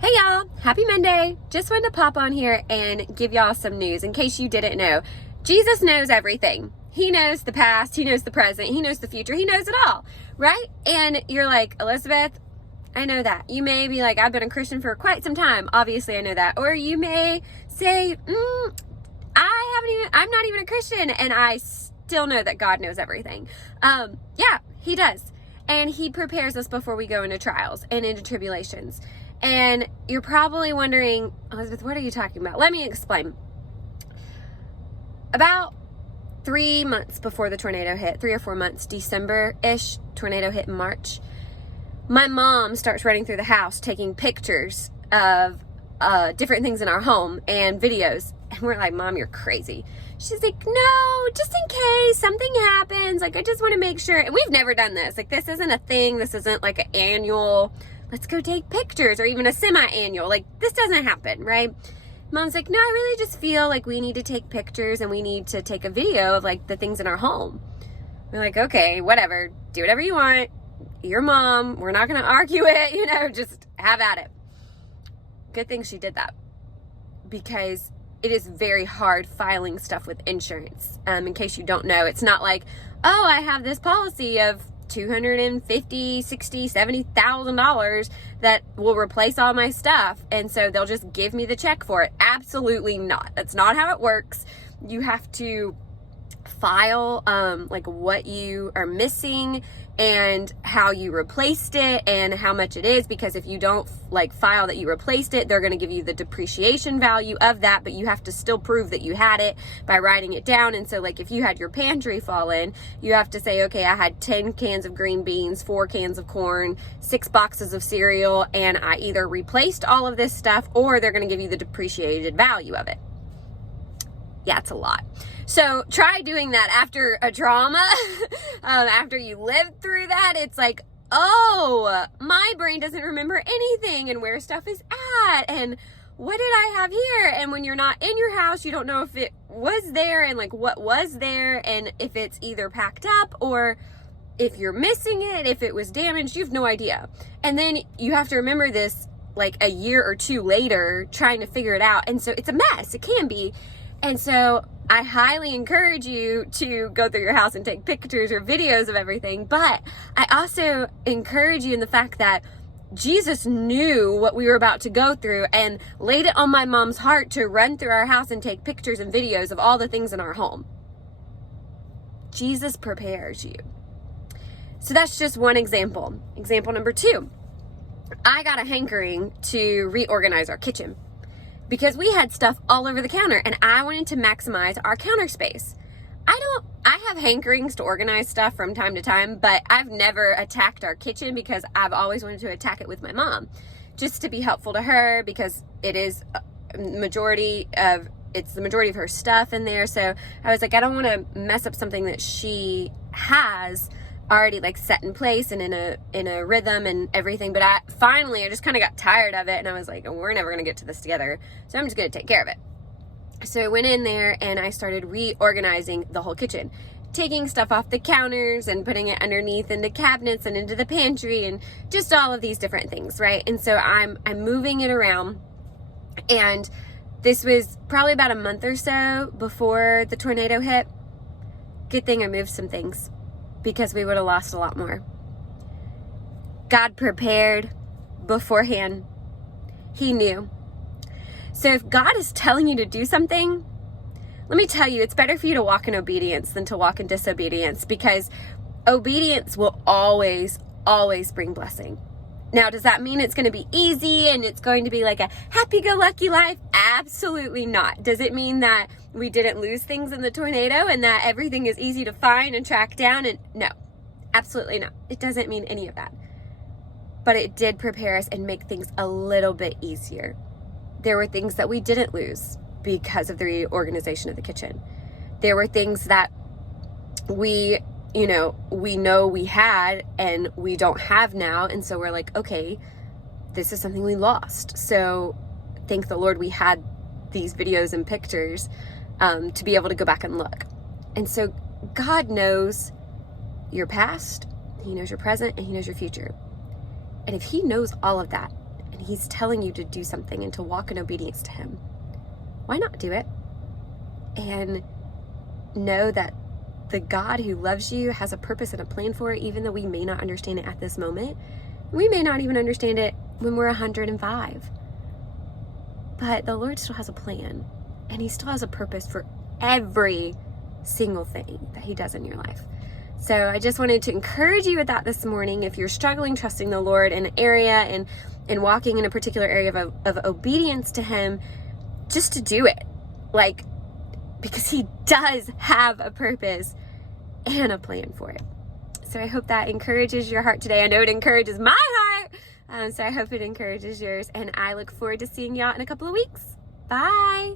Hey y'all, happy Monday. Just wanted to pop on here and give y'all some news in case you didn't know. Jesus knows everything. He knows the past, he knows the present, he knows the future, he knows it all, right? And you're like, Elizabeth, I know that. You may be like, I've been a Christian for quite some time. Obviously, I know that. Or you may say, I'm not even a Christian and I still know that God knows everything. Yeah, he does. And he prepares us before we go into trials and into tribulations. And you're probably wondering, Elizabeth, what are you talking about? Let me explain. About 3 months before the tornado hit, 3 or 4 months, December-ish, tornado hit in March, my mom starts running through the house taking pictures of different things in our home and videos. And we're like, Mom, you're crazy. She's like, no, just in case something happens. Like, I just want to make sure. And we've never done this. Like, this isn't a thing. This isn't like an annual, let's go take pictures, or even a semi-annual. Like, this doesn't happen, right? Mom's like, no, I really just feel like we need to take pictures and we need to take a video of like the things in our home. We're like, okay, whatever. Do whatever you want. Your mom. We're not going to argue it, just have at it. Good thing she did that, because it is very hard filing stuff with insurance. In case you don't know, it's not like, oh, I have this policy of $250,000, $60,000, $70,000 that will replace all my stuff, and so they'll just give me the check for it. Absolutely not. That's not how it works. You have to file like what you are missing and how you replaced it and how much it is, because if you don't like file that you replaced it, they're going to give you the depreciation value of that, but you have to still prove that you had it by writing it down. And so like if you had your pantry fall in, you have to say, okay, I had 10 cans of green beans, 4 cans of corn, 6 boxes of cereal, and I either replaced all of this stuff or they're going to give you the depreciated value of it. Yeah, it's a lot. So try doing that after a trauma. After you lived through that, it's like, oh, my brain doesn't remember anything and where stuff is at and what did I have here? And when you're not in your house, you don't know if it was there and like what was there, and if it's either packed up or if you're missing it, if it was damaged, you have no idea. And then you have to remember this like a year or two later trying to figure it out. And so it's a mess. It can be. And so I highly encourage you to go through your house and take pictures or videos of everything. But I also encourage you in the fact that Jesus knew what we were about to go through and laid it on my mom's heart to run through our house and take pictures and videos of all the things in our home. Jesus prepares you. So that's just one example. Example number 2. I got a hankering to reorganize our kitchen, because we had stuff all over the counter and I wanted to maximize our counter space. I have hankerings to organize stuff from time to time, but I've never attacked our kitchen because I've always wanted to attack it with my mom, just to be helpful to her, because it is the majority of her stuff in there. So I was like, I don't want to mess up something that she has already like set in place and in a rhythm and everything. But I just kind of got tired of it, and I was like, oh, we're never going to get to this together, so I'm just going to take care of it. So I went in there and I started reorganizing the whole kitchen, taking stuff off the counters and putting it underneath into cabinets and into the pantry and just all of these different things, right? And so I'm moving it around, and this was probably about a month or so before the tornado hit. Good thing I moved some things, because we would have lost a lot more. God prepared beforehand. He knew. So if God is telling you to do something, let me tell you, it's better for you to walk in obedience than to walk in disobedience, because obedience will always, always bring blessing. Now, does that mean it's going to be easy and it's going to be like a happy-go-lucky life? Absolutely not. Does it mean that we didn't lose things in the tornado and that everything is easy to find and track down? And no, absolutely not. It doesn't mean any of that. But it did prepare us and make things a little bit easier. There were things that we didn't lose because of the reorganization of the kitchen. There were things that we know we had and we don't have now. And so we're like, okay, this is something we lost. So thank the Lord we had these videos and pictures to be able to go back and look. And so God knows your past, He knows your present, and He knows your future. And if He knows all of that, and and he's telling you to do something and to walk in obedience to him, why not do it? And know that the God who loves you has a purpose and a plan for it, even though we may not understand it at this moment. We may not even understand it when we're 105. But the Lord still has a plan, and he still has a purpose for every single thing that he does in your life. So I just wanted to encourage you with that this morning. If you're struggling trusting the Lord in an area and walking in a particular area of obedience to him, just to do it. Like, because he does have a purpose and a plan for it. So I hope that encourages your heart today. I know it encourages my heart. So I hope it encourages yours. And I look forward to seeing y'all in a couple of weeks. Bye.